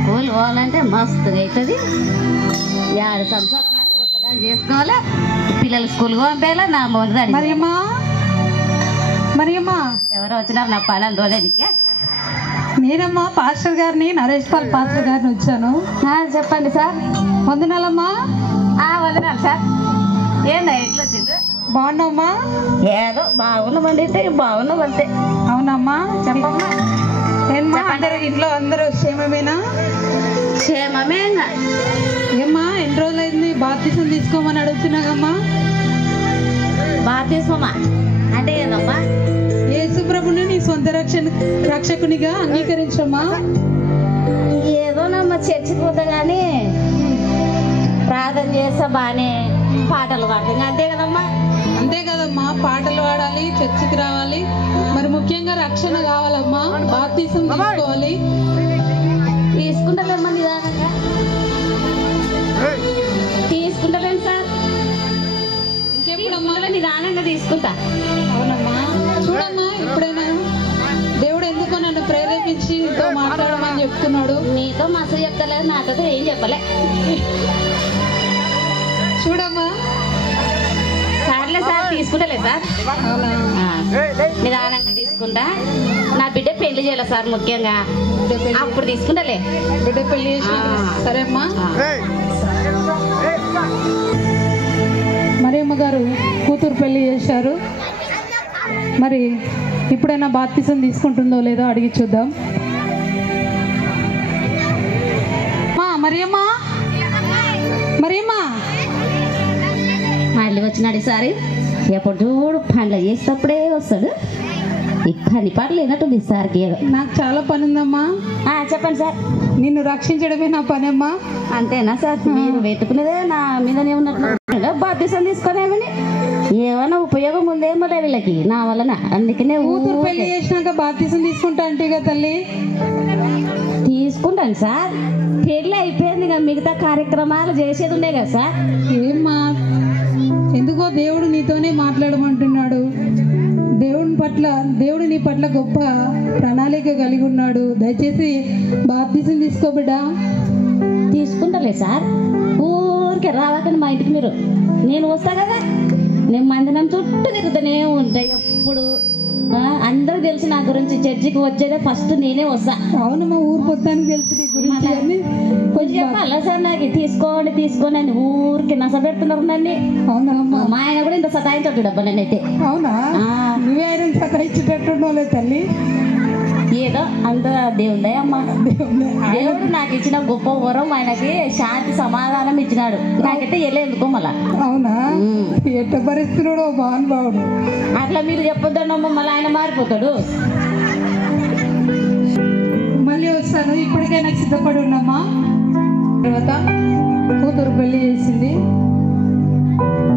School పోవాలంటే మస్తుగా అవుతుంది. 6 సంవత్సరాలు ఒక్కదాన్ని చేసుకోవాలి, పిల్లలు స్కూల్కి పంపేయాలి. నా మొదటి మరియమ్మా ఎవరో వచ్చినారు నా పని తోలేదికే. నేనమ్మా పాస్టర్ గారిని, నరేష్ పాల్ పాస్టర్ గారిని వచ్చాను. చెప్పండి సార్. వందనాలమ్మా. వందనాలు సార్. ఏందా ఎట్లా వచ్చింది? బాగున్నామ్మా? ఏదో బాగున్నామండి, బాగున్నామంతే. అవునమ్మా, చెప్పమ్మా. ఏమ్మా అందరూ ఇంట్లో అందరూ క్షేమమేనా? క్షేమమే. ఏమ్మా ఎన్ని రోజులైంది బాప్తిసం తీసుకోమని అడుగుతున్నాగమ్మా? బాప్తిసమా అంటే ఏదమ్మా? యేసు ప్రభుని నీ సొంత రక్షకునిగా అంగీకరించమ్మా. ఏదోనమ్మా, చర్చికి పోతా కానీ ప్రార్థన చేస్తా, బాగానే పాటలు పాడతాం, అంతే కదమ్మా. అంతే కదమ్మా, పాటలు పాడాలి, చర్చికి రావాలి, మరి ముఖ్యంగా రక్షణ కావాలమ్మా. బాప్తిసం తీసుకోవాలి. తీసుకుంటలేమ్మా, నిదానంగా తీసుకుంటలేను సార్. ఇంకెప్పుడమ్మా? నిదానంగా తీసుకుంటా. అవునమ్మా. చూడమ్మా, ఎప్పుడైనా దేవుడు ఎందుకో నన్ను ప్రేరేపించి ఇంతో మాట్లాడమని చెప్తున్నాడు. నీతో మస్తు చెప్తలేదు, నాతో ఏం చెప్పలే. చూడమ్మా. సార్లే సార్, తీసుకుంటలే సార్. నిదానంగా తీసుకుంటా. నా బిడ్డ పెళ్లి చేయాలి సార్, ముఖ్యంగా అప్పుడు తీసుకుంటలే. బిడ్డ పెళ్లి చేసి సరే అమ్మా. మరియమ్మ గారు కూతురు పెళ్లి చేశారు. మరి ఇప్పుడైనా బాప్తిసం తీసుకుంటుందో లేదో అడిగి చూద్దాం. మరియమ్మ, మరియమ్మ మళ్ళీ వచ్చినాడు ఈసారి. ఎప్పుడు చూడు పండ్లు చేసేటప్పుడే వస్తాడు. ఈ పని పాటలు లేనట్టుంది సార్కి. నాకు చాలా పని ఉందమ్మా. చెప్పండి సార్. నిన్ను రక్షించడమే నా పని అమ్మా. అంతేనా సార్? మీరు పెట్టుకునేదే నా మీదనే ఉన్నట్లు. బాప్తిసం తీసుకునేమని ఏమైనా ఉపయోగం ఉందేమో లే వీళ్ళకి నా వలన. అందుకనే కూతురు పెళ్లి చేసినాక బాప్తిసం తీసుకుంటా అంటే కదా తల్లి. తీసుకుంటాను సార్. పెళ్ళి అయిపోయింది కదా, మిగతా కార్యక్రమాలు చేసేది ఉండే కదా సార్. ఏమ్మా, ఎందుకో దేవుడు నీతోనే మాట్లాడమంటున్నాడు. దేవుడు నీ పట్ల గొప్ప ప్రణాళిక కలిగి ఉన్నాడు. దయచేసి బాప్తిసం తీసుకో బిడ్డా. తీసుకుంటలే సార్. ఊరికే రావాకండి మా ఇంటికి మీరు. నేను వస్తా కదా, నేను మందిరం చుట్టూ తిరుగుతూనే ఉంటాయి ఎప్పుడు. అందరూ తెలుసు నా గురించి. చర్చికి వచ్చేదే ఫస్ట్ నేనే వస్తా. అవునమ్మా, ఊరు పొద్దానికి తెలుసు నీ గురించి. కొంచెం చెప్పాలా సార్ నాకు? తీసుకోండి అని ఊరికి నస పెడుతున్నారు నన్ను. అవునమ్మా. మా ఆయన కూడా ఇంత సతాయించడు డబ్బా నేనైతే. అవునా? నువ్వే ఆయన సతాయించేటట్టున్నావులే తల్లి. ఏదో అంత దేవుడే అమ్మా. దేవుడు నాకు ఇచ్చిన గొప్ప వరం, ఆయనకి శాంతి సమాధానం ఇచ్చినాడు. నాకైతే ఎందుకో మళ్ళా. అవునా? ఎట్ట పరిస్థితుడు మహానుభావుడు. అట్లా మీరు చెప్పొద్దమ్మా, మళ్ళీ ఆయన మారిపోతాడు. మళ్ళీ వస్తాను. ఇప్పటికైనా సిద్ధపడి ఉన్నామా. తర్వాత కూతురు పెళ్లి చేసింది,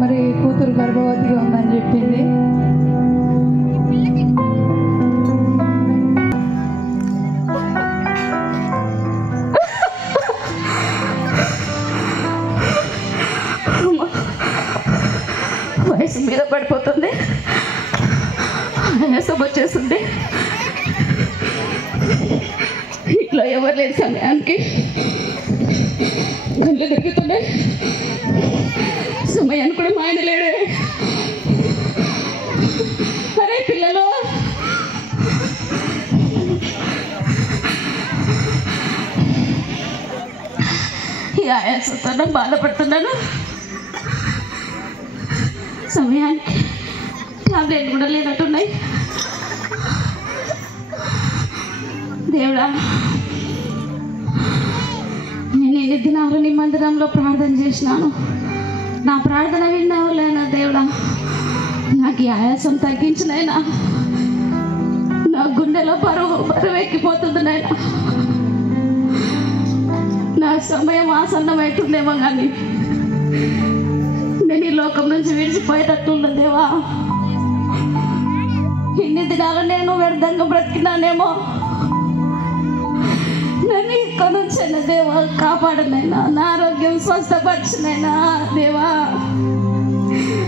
మరి కూతురు గర్భవతిగా ఉందని చెప్పింది. వయసు మీద పడిపోతుంది, ఆయాసం వచ్చేస్తుంది. ఇట్లా ఎవరు లేని సమయానికి కళ్ళు తిరుగుతున్నాయి. సమయాన్ని కూడా మా ఆయన లేడే. అరే పిల్లలు, ఈ ఆయాసంతో బాధపడుతున్నాను. సమయానికి టాబ్లెట్ కూడా లేనట్టున్నాయి. దేవుడా, నేను ఎన్ని దినాలు నీ మందిరంలో ప్రార్థన చేసినాను. నా ప్రార్థన విన్నావు లేనా దేవుడా? నాకు ఈ ఆయాసం తగ్గించినైనా, నా గుండెలో బరువు ఎక్కిపోతుంది నాయనా. నా సమయం ఆసన్నమవుతుందేమో కానీ నేను ఈ లోకం నుంచి విడిచిపోయేటట్లున్నా దేవా. ఇన్ని దినాలు నేను వ్యర్థంగా బ్రతికినానేమో. నన్ను ఇక్కడ నుంచైనా దేవా కాపాడనైనా, నా ఆరోగ్యం స్వస్థపరిచినైనా దేవా,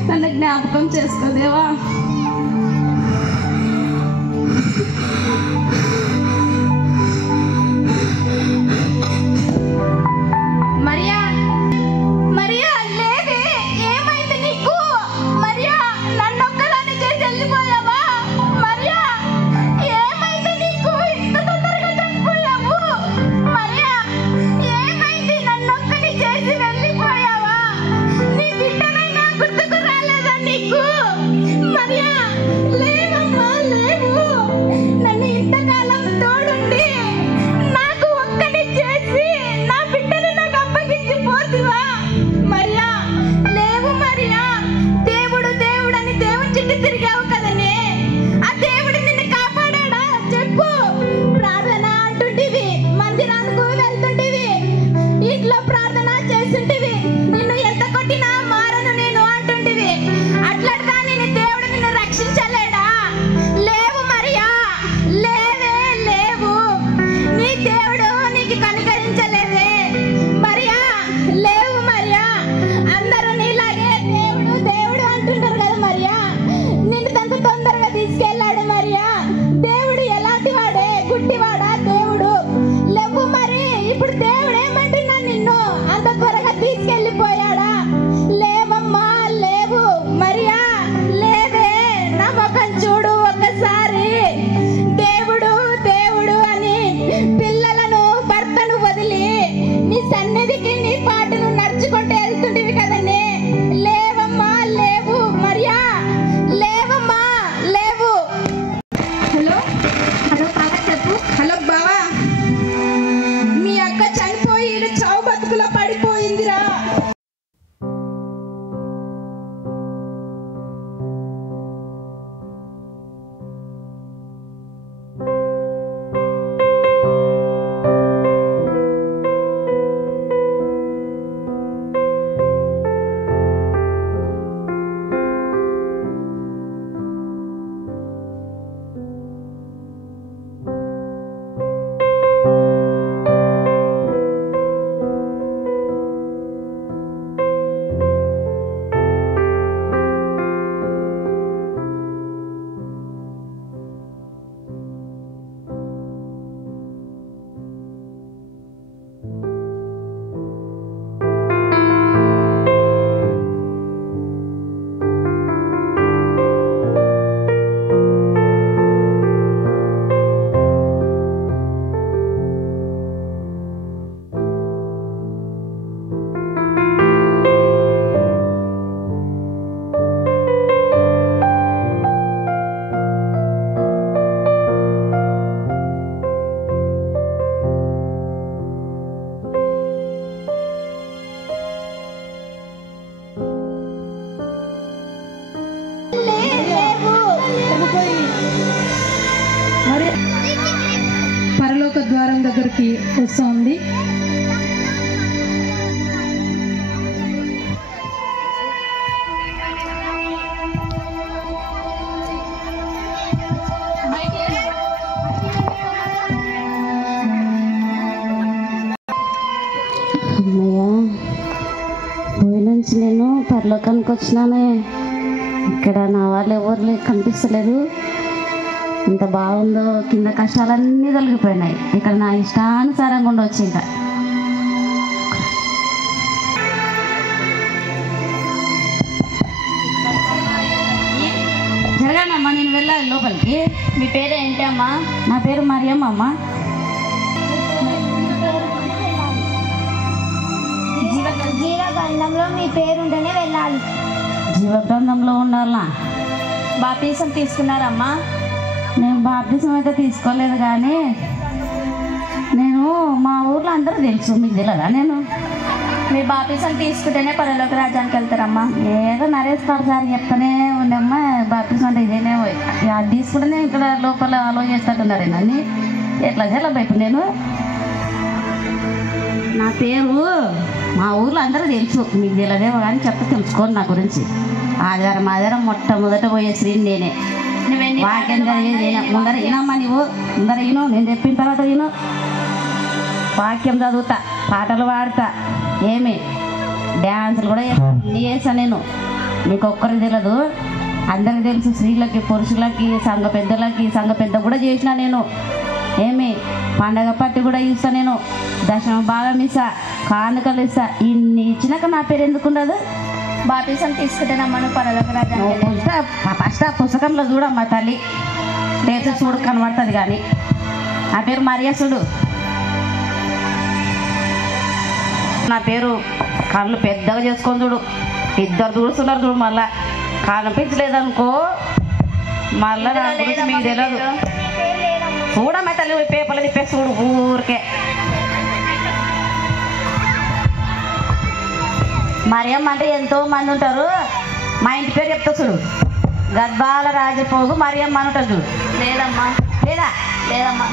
నన్ను జ్ఞాపకం చేసుకో దేవా. దేవుడు నీకు కనికరించలేదే మరియా, లేవు మరియా. అందరూ నీలాగే దేవుడు దేవుడు అంటుంటారు కదా మరియా, నిన్ను అంత తొందరగా తీసుకెళ్ళాడు మరియా. దేవుడు ఎలాంటి వాడే, గుడ్డివాడా దేవుడు? లేవు మరి, ఇప్పుడు దేవుడు ఏమంటున్నా నిన్ను అంత త్వరగా తీసుకెళ్ళిపోయాడా? లేవమ్మా లేవు మరియా, లేవే, నా ముఖం చూడు ఒక్కసారి. దేవుడు దేవుడు అని పిల్లలను భర్తను వదిలి నీ సన్నిధికి నీ పాటను నడుచుకుంటూ వెళ్తుంటివి కదనే. లేవమ్మా లేవు మరియా, లేవమ్మా లేవు. హలో హలో పాట చెప్పు. హలో బావా, మీ అక్క చనిపోయి చావు బతుకులో పడిపోయిందిరా. పరలోక ద్వారం దగ్గరికి వస్తుంది. అమ్మయ్య, పోయి నుంచి నేను పరలోకానికి వచ్చినానే. ఇక్కడ నా వాళ్ళు ఎవరు కనిపిస్తలేదు. ఇంత బాగుందో, కింద కష్టాలన్నీ తొలగిపోయినాయి. ఇక్కడ నా ఇష్టానుసారంగా ఉండవచ్చు. ఇంకా జరగానమ్మా, నేను వెళ్ళాలి లోపలికి. మీ పేరు ఏంటి అమ్మా? నా పేరు మరియమ్మ అమ్మ. జీవగ్రంథంలో మీ పేరు ఉంటేనే వెళ్ళాలి. జీవగ్రంథంలో ఉండాలా? బాప్టిజం తీసుకున్నారమ్మా? నేను బాప్టిజం అయితే తీసుకోలేదు, కానీ నేను మా ఊర్లో అందరూ తెలుసు. మీకు తెలియదా? నేను మీ బాప్టిజం తీసుకుంటేనే పరలోక రాజ్యానికి వెళ్తారమ్మా. ఏదో నరేష్ పాడు సార్ చెప్తానే ఉండమ్మా, బాప్టిజం అంటే ఇదేనే అది తీసుకుంటేనే ఇక్కడ లోపల అలో చేస్తున్నారు. నన్ను ఎట్లా చేయాలి బయట? నేను నా పేరు మా ఊర్లో అందరూ తెలుసు. మీకు తెలియదేమో కానీ చెప్తే తెలుసుకోండి నా గురించి. ఆధారం మొట్టమొదట పోయే శ్రీని నేనే. వాక్యం చదివేది ముందర వినమ్మా, నువ్వు ముందర విను, నేను చెప్పిన తర్వాత విను. వాక్యం చదువుతా, పాటలు పాడతా, ఏమి డ్యాన్సులు కూడా చేస్తాను నేను. నీకు ఒక్కరికి తెలియదు, అందరికి తెలుసు. స్త్రీలకి, పురుషులకి, సంఘ పెద్దలకి, సంఘ పెద్ద కూడా చేసిన నేను. ఏమి పండగ పట్టి కూడా ఇస్తాను నేను. దశమ భాగం ఇస్తా, కానుకలు ఇస్తా. ఇన్ని ఇచ్చినాక నా పేరు ఎందుకు ఉండదు? బాప్టిజం తీసుకుంటేనమ్మా నువ్వు పరలోక రాజ్యానికి. ఫస్ట్ ఆ పుస్తకంలో చూడమ్మా తల్లి, లేచి చూడు కనబడుతుంది. కానీ నా పేరు మరియసుడు. నా పేరు కళ్ళు పెద్దగా చేసుకొని చూడు. ఇద్దరు చూస్తున్నారు చూడు. మళ్ళా కనిపించలేదనుకో, మళ్ళా నా గురించి మీకు తెలియదు. చూడమ్మా తల్లి, పేపర్లు తిప్పేసి చూడు ఊరికే. మరియమ్మ అంటే ఎంతో మంది ఉంటారు. మా ఇంటి పేరు చెప్తా చూడు, గద్వాల రాజపోగు మరియమ్మ అని ఉంటుంది చూడు. లేదమ్మా. లేదా? లేదమ్మా.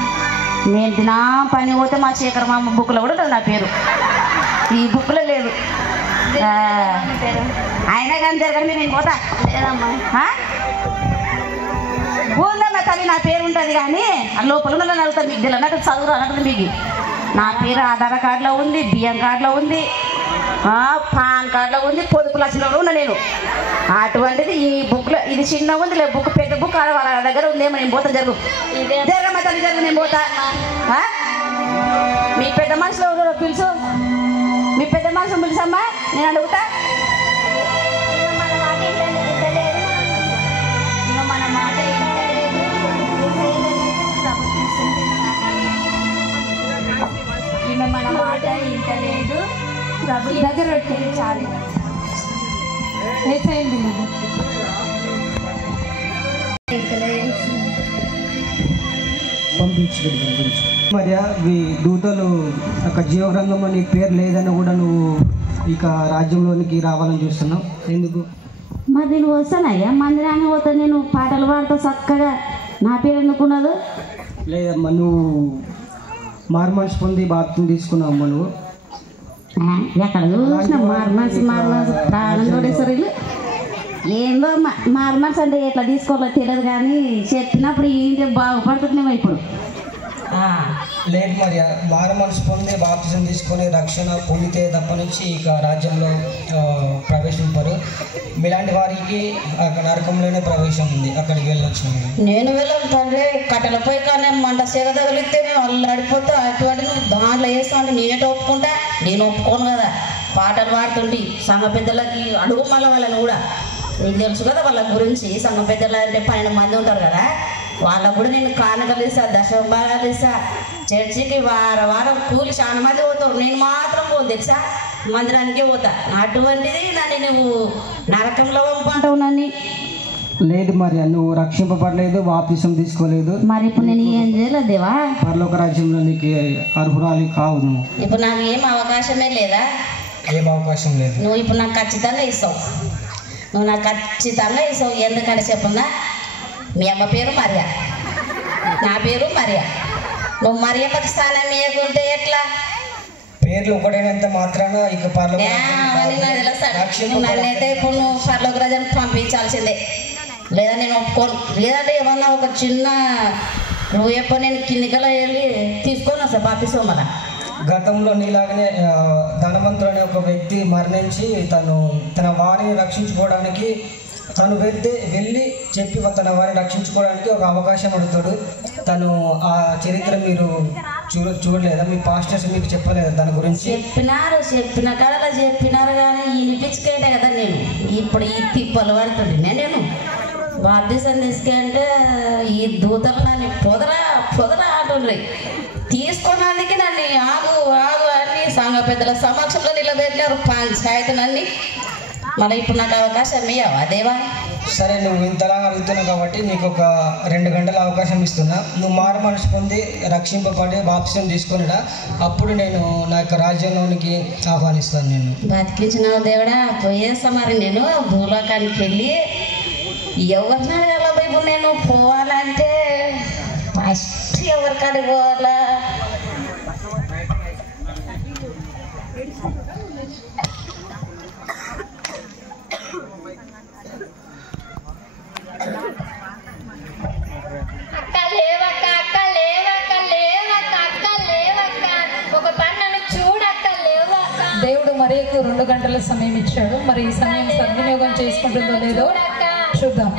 నేను దినా పని పోతే మా శేఖర్ మామ బుక్లో కూడా ఉంటుంది నా పేరు. ఈ బుక్లో లేదు. అయినా కానీ జరగండి, నేను పోతా. లేదమ్మా. ఉందమ్మా మా తల్లి నా పేరు ఉంటుంది కానీ ఆ లోపల ఉన్న అడుగుతాను మీకు తెలియదు నాకు చదువు అన్నట్టు మీకు నా పేరు ఆధార్ కార్డులో ఉంది, బియ్యం కార్డులో ఉంది, పాన్ కార్డులో ఉంది, పొదుపు లక్షలో ఉన్నా నేను. అటువంటిది ఈ బుక్లో ఇది చిన్న ఉంది లేదు బుక్ పెద్ద బుక్ వాళ్ళ దగ్గర ఉందేమో నేను పోతా జరుగు జరగమ్మా తల్లి జరుగు నేను పోతా. మీ పెద్ద మనుషులు ఎవరో పిలుసు, మీ పెద్ద మనుషులు పిలుసమ్మా నేను అడుగుతా. మన మాట ఇంటలేదు దగ్గర పెట్టుకుని చాలు మరి దూతలు అక్కడ జీవరంగంలో నీ పేరు లేదని కూడా నువ్వు ఇక రాజ్యంలోనికి రావాలని చూస్తున్నావు, ఎందుకు? మరి నేను వస్తానయ్యా మందిరానికి పోతా, నేను పాటలు పాడుతా చక్కగా, నా పేరు ఎందుకున్నదు? లేదమ్మా, నువ్వు మారు మనసు పొంది బాప్తిని తీసుకున్నావు అమ్మ. నువ్వు ఎక్కడ చూసిన మారు మనసు ప్రాణం తోడేసారు వీళ్ళు. ఏందో మారు మనసు అంటే ఎట్లా తీసుకోవాలో తెలియదు కానీ చెప్పినప్పుడు ఏంటి బాగుపడుతున్నామో ఇప్పుడు. లేదు మరి మారు మనసు పొంది బాప్తిజం తీసుకొని రక్షణ పొందితే తప్ప నుంచి ఇక రాజ్యంలో ప్రవేశింపరు. మీలాంటి వారికి అక్కడ నరకంలోనే ప్రవేశం ఉంది, అక్కడికి వెళ్ళొచ్చు. నేను వెళ్ళను తండ్రి, కట్టెలపై కానీ మంట సేగ తగిలితే నేను అల్లాడిపోతా. అటువంటి నువ్వు దాంట్లో వేస్తా అంటే నేనేట ఒప్పుకుంటా? నేను ఒప్పుకోను కదా. పాటలు పాడుతుంటే సంఘ పెద్దలకి అడుగు మళ్ళీ వాళ్ళని కూడా నీకు తెలుసు కదా వాళ్ళ గురించి. సంఘ పెద్దలు అంటే 12 మంది ఉంటారు కదా, వాళ్ళకు కూడా నేను కానుకలు ఇస్తా, దశభాగాలు ఇస్తా. చర్చికి వారం కూలి చాలా మంది పోతారు, నేను మాత్రం పోను తెలుసా, మందిరానికే పోతా. అటువంటిది నన్ను నువ్వు నరకంలో పంపంటావు నన్ను. లేదు మరి నువ్వు రక్షింపబడలేదు, బాప్తిసం తీసుకోలేదు, మరి ఇప్పుడు నేను ఏం చేయలేదు దేవా? పరలోక రాజ్యంలో నీకు అర్హురాలి కావు. నువ్వు ఇప్పుడు నాకు ఏం అవకాశమే లేదా? ఏం అవకాశం లేదు. నువ్వు ఇప్పుడు నాకు ఖచ్చితంగా ఇస్తావు, నువ్వు నాకు ఖచ్చితంగా ఇస్తావు. ఎందుకంటే చెప్పున్నా, మీ అమ్మ పేరు మరియా, నా పేరు మరియా. నువ్వు మరియమ్మకి స్థానం ఇవ్వకుంటే ఎట్లా? పేర్లు ఒకటైనంత మాత్రాన ఇక నన్నైతే ఇప్పుడు నువ్వు పరలోక రాజ్యానికి పంపించాల్సిందే, లేదా నేను ఒప్పుకోను. లేదంటే ఏమన్నా ఒక చిన్న నువ్వు ఎప్పుడు నేను కిందికలా వెళ్ళి తీసుకొని వస్తా బాప్తిసం. మళ్ళా గతంలో నీలాగనే ధనవంతుడనే ఒక వ్యక్తి మరణించి తన వారిని రక్షించుకోవడానికి తను వెళ్ళి చెప్పి తన వారిని రక్షించుకోవడానికి ఒక అవకాశం అడుగుతాడు. తను ఆ చరిత్ర మీరు చూడలేదా? మీ పాస్టర్స్ మీకు చెప్పలేదా దాని గురించి? చెప్పిన కళలో చెప్పినారు కానీ వినిపించుకుంటే కదా నేను ఇప్పుడు ఈ తిప్పలు పడుతుండే. నేను బాప్తిసం తీసుకుంటే ఈ దూతలు నన్ను పొదరా అంటుండ్రి. తీసుకోవడానికి నన్ను ఆగు అని సంఘ పెద్దల సమక్షంలో నిలబెట్టినారు, పంచాయతీ నన్ను. మళ్ళీ ఇప్పుడు నాకు అవకాశం ఇవ్వవా దేవా? సరే, నువ్వు ఇంతలా అడుగుతున్నావు కాబట్టి నీకు ఒక 2 గంటల అవకాశం ఇస్తున్నా. నువ్వు మారు మనసు పొంది రక్షింపబడి బాప్తిసం తీసుకునిరా, అప్పుడు నేను నా యొక్క రాజ్యంలోనికి ఆహ్వానిస్తాను. నేను బతికించిన దేవుడా పోయేస్తా. మరి నేను భూలోకానికి వెళ్ళి ఎవరిని అడగాల ఇప్పుడు నేను పోవాలంటే ఫస్ట్ ఎవరికాడికి పోవాలా? దేవుడు మరియకు 2 గంటల సమయం ఇచ్చాడు. మరి ఈ సమయం సద్వినియోగం చేసుకుంటుందో లేదో చూద్దాం.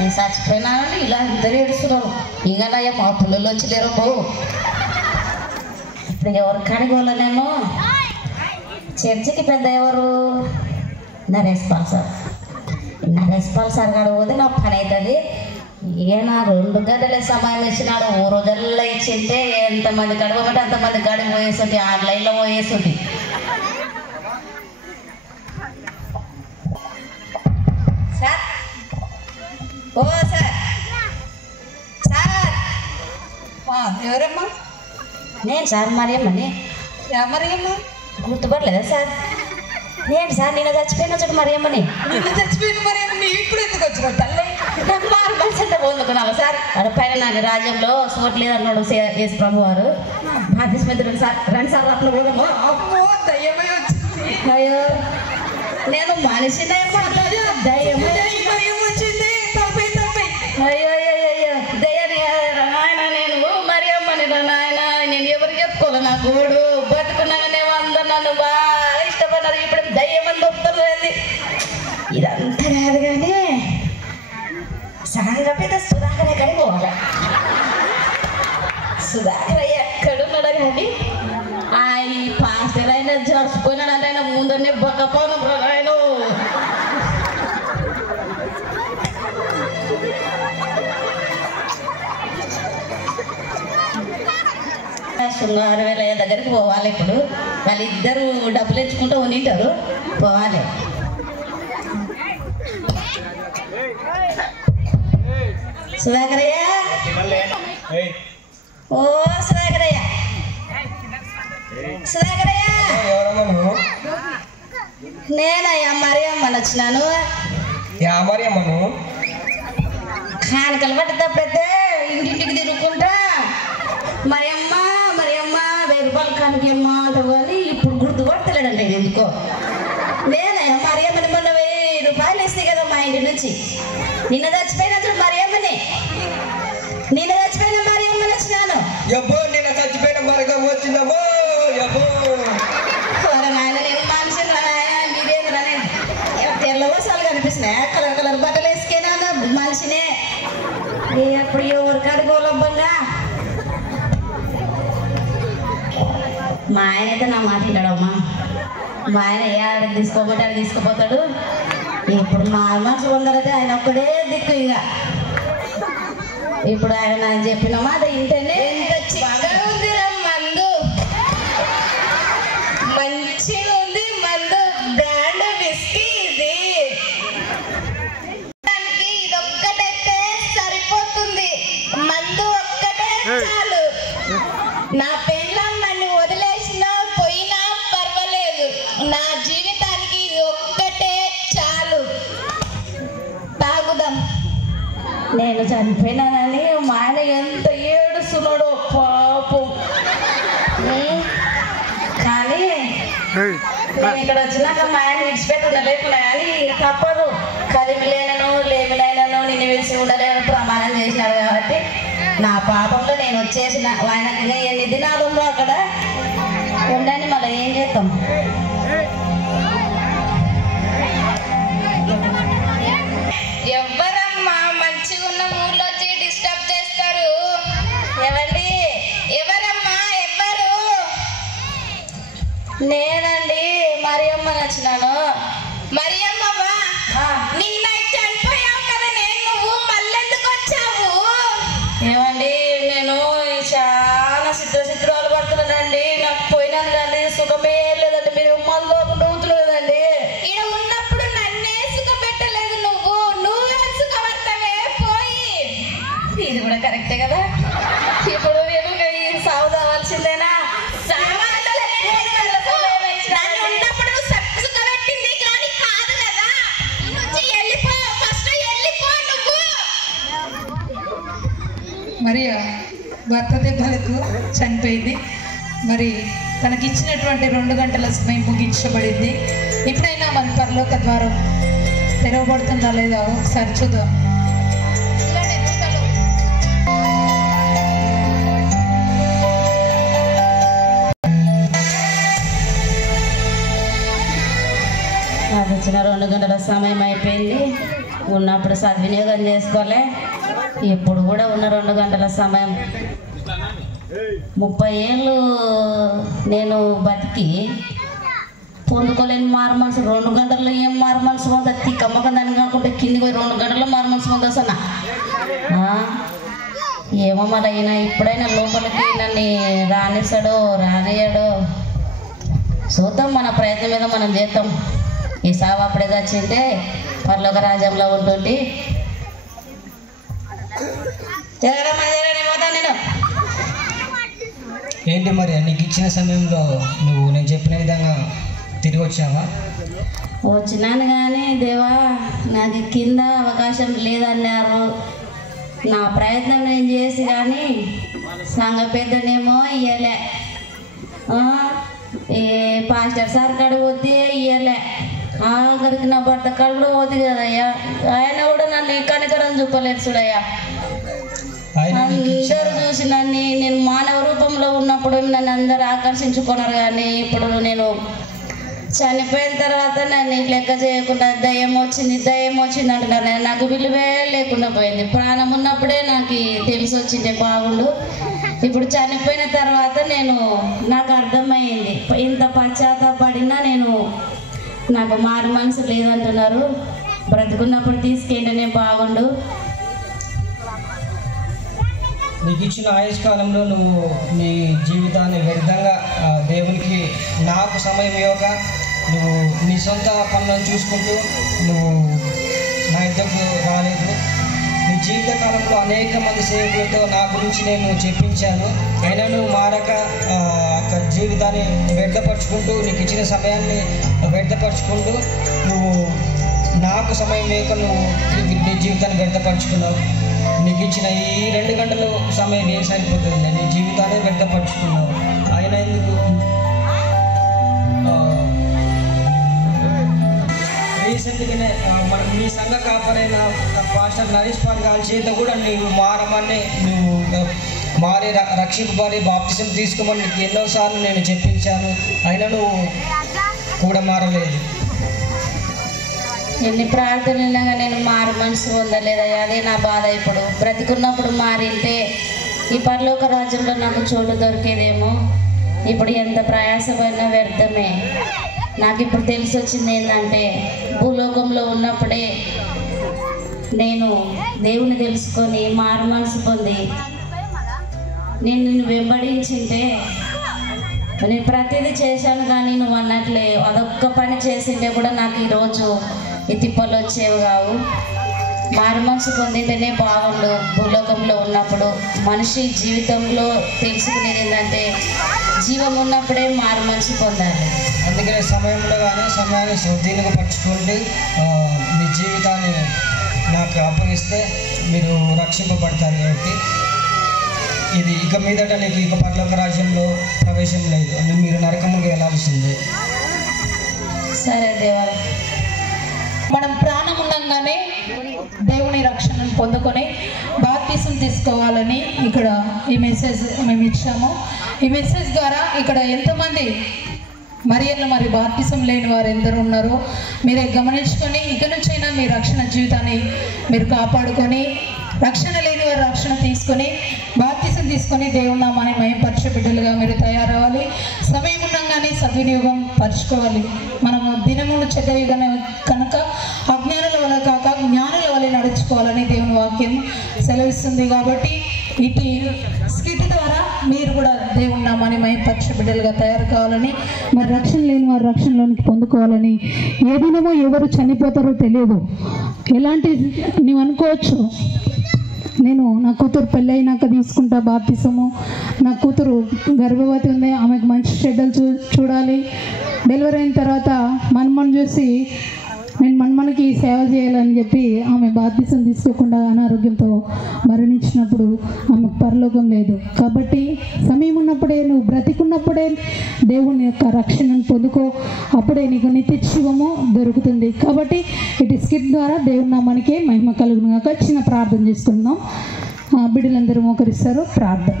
నేను చచ్చిపోయినానని ఇలా ఇద్దరు ఏడుస్తున్నారు. ఇంకా నయ్య మా పిల్లలు వచ్చలేరు బో. ఇప్పుడు ఎవరి కాడికి పోలే నేను. చర్చికి పెద్ద ఎవరు? నరేష్ పాల్ సార్ కాడ పోతే నా పని అవుతుంది. ఈయన 2 గంటల సమయం ఇచ్చినాడు. ఓ రోజుల్లో ఇచ్చింటే ఎంతమంది కడగబట్టి అంతమంది కాడికి పోయేస్తుంది, ఆన్లైన్లో పోయేస్తుంది. సార్ ఓ సార్ సార్. ఎవరమ్మా? నేను సార్ మరియమ్మని. మరియమ్మా గుర్తుపడలేదా సార్? నేను సార్ నిన్న చచ్చిపోయిన చోటు మరియమ్మని. నిన్న చచ్చిపోయిన మరియమ్మ నీవు ఇప్పుడు ఎందుకు వచ్చినావు తల్లి? నాకు మార్బల్స్ అంటే పోదుకున్నావా సార్? అక్కడ పైన నాకు రాజ్యంలో సోట్లేదు అన్నాడు యేసు ప్రభు వారు. బాధిస్మితుడు సార్ రండి సార్ అట్లా పోదాము. అమ్మో దయ్యమే వచ్చింది. అయ్యో నేను మనిషినే మాట్లాడి దయ్యమే వచ్చింది. తప్పై అయ్యో అయ్యో దయ్యాన్ని నాయన నేను మరియమ్మని నాయన. నేను ఎవరు చెప్పుకోవాలి? నా గోడు బతుకున్నానేమో అందరు నన్ను బాగా ఇష్టపడ్డారు. ఇప్పుడు దయ్యం అని దొరుకుతుంది. ఇదంతా కాదు కానీ సడన్గా పెద్ద సుధాకర్ ఎక్కడికి పోవాలి. సుధాకర్ ఎక్కడున్నాడు కానీ ఈ పాస్టర్ అయినా జరుపుకున్నాడు. ఆయన ముందరనే బొక్కపోను ఆయన. శృంగారు వేల దగ్గరికి పోవాలి. ఇప్పుడు వాళ్ళిద్దరు డబ్బులు ఇచ్చుకుంటూ ఉండింటారు. పోవాలి. సుధాకరయ్య ఓ సుధాకరయ్య సుధాకరయ్య నేనయ్యా మరియమ్మని వచ్చినాను. కానుకలు పట్టేటప్పుడైతే ఇంటింటికి తిరుగుకుంటా మరియమ్మ మరియమ్మ 1000 రూపాయలు కానుకమ్మ అంటావు కానీ ఇప్పుడు గుర్తుపడతలేడంటే ఎందుకో. నేనయ్యా మరియమ్మని మొన్న 1000 రూపాయలు ఇస్తే కదా మా ఇంటి నుంచి. నిన్న చచ్చిపోయిన మరియమ్మని నిన్న చచ్చిపోయిన మరియమ్మని వచ్చినాను. నాయన నేను మనిషి మీరేంద్రా తెల్ల వర్షాలు కనిపిస్తున్నాయి. కలర్ కలర్ బట్టలు వేసుకేనా మనిషినే. ఎప్పుడు ఎవరు కడుకోలబ్బంగా మా ఆయన అయితే నా మాట వింటాడమ్మా. మా ఆయన ఏ ఆడకి తీసుకోమంటే ఆడ తీసుకుపోతాడు. ఇప్పుడు మా మనసు కొందరైతే ఆయన ఒక్కడే దిక్కు. ఇక ఇప్పుడు ఆయన నాకు చెప్పిన మాట ఇంటనే ఉందిరా మందు, మంచిగా ఉంది మందు, బ్రాండ్ విస్కీ ఇది. ఇదొక్కటైతే సరిపోతుంది, మందు ఒక్కటే చాలు. నా పెళ్ళం నన్ను వదిలేసినా పోయినా పర్వాలేదు, నా జీవితానికి ఇది ఒక్కటే చాలు. తాగుదాం. నేను చనిపోయినానని మా ఆయన ఎంత ఏడుస్తున్నాడో పాపం. కానీ నేను ఇక్కడ వచ్చినాక మా ఆయన విడిచిపెట్టి ఉండలేకున్నా. కానీ తప్పదు, కలిమి లేనను లేమినైనాను నిన్ను విడిచి ఉండలేను ప్రమాణం చేసినాడు కాబట్టి నా పాపంలో నేను వచ్చేసిన. ఆయనకి ఎన్ని దినాలు ఉందో అక్కడ ఉండని మళ్ళీ ఏం చేస్తాం. ఎవరమ్మా మంచిగా ఉన్న ఊర్లో వచ్చి డిస్టర్బ్ చేస్తారు? ఏమండి? ఎవరమ్మా ఎవరు? నేనండి మరియమ్మని వచ్చినాను. మరియమ్మవా? నిన్న చనిపోయావు కదా, నేను నువ్వు మళ్ళెందుకు వచ్చావు? ఏమండి నేను చాలా చిత్రాలు పడుతున్నానండి. నాకు పోయినాను కానీ సుఖమే లేదండి. మీరు మనలో నవ్వుతులేదండి. ఇక్కడ ఉన్నప్పుడు నన్నే సుఖపెట్టలేదు నువ్వు, నువ్వే సుఖపడతావే పోయి. ఇది కూడా కరెక్టే కదా. ఇప్పుడు నేను సాగు కావాల్సిందేనా? నన్ను ఉన్నప్పుడు సుఖపెట్టింది కానీ కాదు కదా. నుంచి వెళ్ళిపో, ఫస్ట్ వెళ్ళిపో నువ్వు. మరియా భర్త దెబ్బలకు చనిపోయింది. మరి తనకిచ్చినటువంటి 2 గంటల సమయం ముగించబడింది. ఇప్పుడైనా మన పరలోక ద్వారం తెరవబడుతుందా లేదా ఒకసారి చూద్దాం. నాకు ఇచ్చిన 2 గంటల సమయం అయిపోయింది. ఉన్నప్పుడు సద్వినియోగం చేసుకోలే. ఇప్పుడు కూడా ఉన్న 2 గంటల సమయం. 30 ఏళ్ళు నేను బతికి పొందుకోలేని మారు మనసు 2 గంటల్లో ఏం మారు మనసు ఉందా? తిక్కమ్మకం దాన్ని కాకుండా కిందికి పోయి 2 గంటల్లో మారు మనసు ఉందా సన్న? ఏమో మరి అయినా ఇప్పుడైనా లోపలికి నన్ను రానిస్తాడో రానియడో చూద్దాం. మన ప్రయత్నం మీద మనం చేద్దాం. ఈ సావు అప్పుడే వచ్చింటే పరలోక రాజ్యంలో ఉంటుంటే జరగమ్మా జరగని పోతా నేను. ఏంటి మరి నీకు ఇచ్చిన సమయంలో నువ్వు నేను చెప్పిన విధంగా తిరిగి వచ్చావా? వచ్చినాను కానీ దేవా నాకు కింద అవకాశం లేదన్నారు. నా ప్రయత్నం నేను చేసి కానీ సంఘ పెద్దనేమో ఇయ్యలే, ఏ పాస్టర్ సార్ కాడ పోతే ఇయ్యలే, ఆఖరికి నా భర్త కాడ కూడా పోతుంది కదయ్యా, ఆయన కూడా నన్ను కనికరం చూపలేదు చూడయ్యా. అందరూ చూసి నన్ను నేను మానవ రూపంలో ఉన్నప్పుడు నన్ను అందరూ ఆకర్షించుకున్నారు కానీ ఇప్పుడు నేను చనిపోయిన తర్వాత నన్ను లెక్క చేయకుండా దయ్యం వచ్చింది అంటున్నారు. నాకు విలువే లేకుండా పోయింది. ప్రాణం ఉన్నప్పుడే నాకు తెలిసి వచ్చింది బాగుండు. ఇప్పుడు చనిపోయిన తర్వాత నాకు అర్థమైంది ఇంత పశ్చాత్తాపడినా నాకు మారు మనసు లేదంటున్నారు. బ్రతుకున్నప్పుడు తీసుకెళ్ళనే బాగుండు. నీకు ఇచ్చిన ఆయుష్కాలంలో నువ్వు నీ జీవితాన్ని వ్యర్థంగా దేవునికి నాకు సమయం ఇవ్వక నువ్వు నీ సొంత పనులను చూసుకుంటూ నువ్వు నా ఇద్దరికి రాలేదు. నీ జీవితకాలంలో అనేక మంది సేవకులతో నా గురించి నేను చెప్పించాను. అయినా నువ్వు మారక జీవితాన్ని వ్యర్థపరుచుకుంటూ నీకు ఇచ్చిన సమయాన్ని వ్యర్థపరుచుకుంటూ నువ్వు నాకు సమయం లేక నువ్వు నీ జీవితాన్ని వ్యర్థపరుచుకున్నావు. నీకు ఇచ్చిన ఈ 2 గంటలు సమయం ఏం సరిపోతుంది? నీ జీవితాన్ని వ్యర్థపరుచుకున్నావు. అయినా ఎందుకు రీసెంట్గానే మన మీ సంఘ కాపరైన పాస్టర్ నరేష్ పాల్ గారి చేత కూడా నువ్వు మారమని నువ్వు మారి రక్షింపబడి బాప్తిసం తీసుకోమని నీకు ఎన్నోసార్లు నేను చెప్పించాను. అయినా నువ్వు కూడా మారలేదు. ఎన్ని ప్రార్థనలుగా నేను మారు మనసు పొందలేదయ్యా, అదే నా బాధ. ఇప్పుడు బ్రతికున్నప్పుడు మారింటే ఈ పరలోక రాజ్యంలో నాకు చోటు దొరికేదేమో. ఇప్పుడు ఎంత ప్రయాసపడినా వ్యర్థమే. నాకు ఇప్పుడు తెలిసి వచ్చింది ఏంటంటే భూలోకంలో ఉన్నప్పుడే నేను దేవుని తెలుసుకొని మారు మనసు పొంది నేను నిన్ను వెంబడించింటే నేను ప్రతిదీ చేశాను. కానీ నువ్వు అన్నట్లే అదొక్క పని చేసింటే కూడా నాకు ఈరోజు ఈ తిప్పలు వచ్చేవి కావు. మారు మనసు పొందితేనే బాగుండు. భూలోకంలో ఉన్నప్పుడు మనిషి జీవితంలో తెలుసుకునేది ఏంటంటే జీవం ఉన్నప్పుడే మారు మనసు పొందాలి. అందుకనే సమయంలో కానీ సమయాన్ని స్వాధీనంగా పరచుకుంటూ మీ జీవితాన్ని నాకు అప్పగిస్తే మీరు రక్షింపబడతారు. కాబట్టి ఇది ఇక మీదట నీకు ఇక పరలోక రాజ్యంలో ప్రవేశం లేదు. మీరు నరకముగా వెళ్ళాల్సిందే. సరే దేవా. మనం ప్రాణం ఉండగానే దేవుని రక్షణను పొందుకొని బాప్తిసం తీసుకోవాలని ఇక్కడ ఈ మెసేజ్ మేము ఇచ్చాము. ఈ మెసేజ్ ద్వారా ఇక్కడ ఎంతమంది మరి బాప్తిసం లేని వారు ఎందరూ ఉన్నారో మీరే గమనించుకొని ఇక నుంచైనా మీ రక్షణ జీవితాన్ని మీరు కాపాడుకొని రక్షణ లేని వారు రక్షణ తీసుకొని బాప్తిసం తీసుకొని దేవుని నామాన్ని మహిమపరిచే బిడ్డలుగా మీరు తయారవ్వాలి. సమయం ఉండగానే సద్వినియోగం పరచుకోవాలి. మనము దినములు చెడ్డవి కనుక అజ్ఞానుల వల్ల కాక జ్ఞానుల వల్ల నడుచుకోవాలని దేవుని వాక్యం సెలవిస్తుంది. కాబట్టి ఇటు స్కిట్ ద్వారా మీరు కూడా దేవుని నామాన్ని మహిమపరిచే బిడ్డలుగా తయారు కావాలని, మరి రక్షణ లేని వారు రక్షణలోనికి పొందుకోవాలని. ఏ దినమో ఎవరు చనిపోతారో తెలియదు. ఎలాంటి నీవు అనుకోవచ్చు, నేను నా కూతురు పెళ్ళి అయినాక తీసుకుంటా బాప్తిసము, నా కూతురు గర్భవతి ఉంది, ఆమెకు మంచి చెడ్డలు చూడాలి, డెలివరీ అయిన తర్వాత మనమని చూసి నేను మనకి సేవ చేయాలని చెప్పి ఆమె బాప్తిసం తీసుకోకుండా అనారోగ్యంతో మరణించినప్పుడు ఆమెకు పరలోకం లేదు. కాబట్టి సమయం ఉన్నప్పుడే నువ్వు బ్రతికున్నప్పుడే దేవుని యొక్క రక్షణను పొందుకో, అప్పుడే నీకు నిత్యజీవము దొరుకుతుంది. కాబట్టి ఇటు స్కిట్ ద్వారా దేవుని నామానికి మహిమ కలుగును గాక. చిన్న ప్రార్థన చేసుకుందాం. బిడ్డలందరూ మోకరిస్తారు. ప్రార్థన.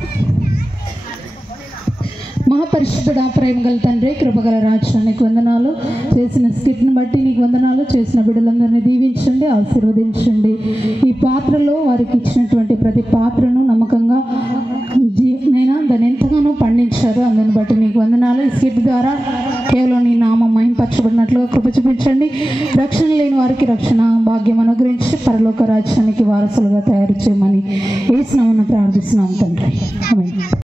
మహాపరిశుద్ధుడా, ప్రేమ గల తండ్రి, కృపగల రాజా, నీకు వందనాలు. చేసిన స్కిట్ని బట్టి నీకు వందనాలు. చేసిన బిడ్డలందరినీ దీవించండి, ఆశీర్వదించండి. ఈ పాత్రలో వారికి ఇచ్చినటువంటి ప్రతి పాత్రను నమ్మకంగా నైనా దాన్ని ఎంతగానో పండించారు. అందుని బట్టి నీకు వందనాలు. ఈ స్కిట్ ద్వారా కేవలం నీ నామం మహింపరచబడినట్లుగా కృప చూపించండి. రక్షణ లేని వారికి రక్షణ భాగ్యం అనుగ్రహించి పరలోక రాజ్యానికి వారసులుగా తయారు చేయమని యేసు నామమున ప్రార్థిస్తున్నాం తండ్రి. ఆమేన్.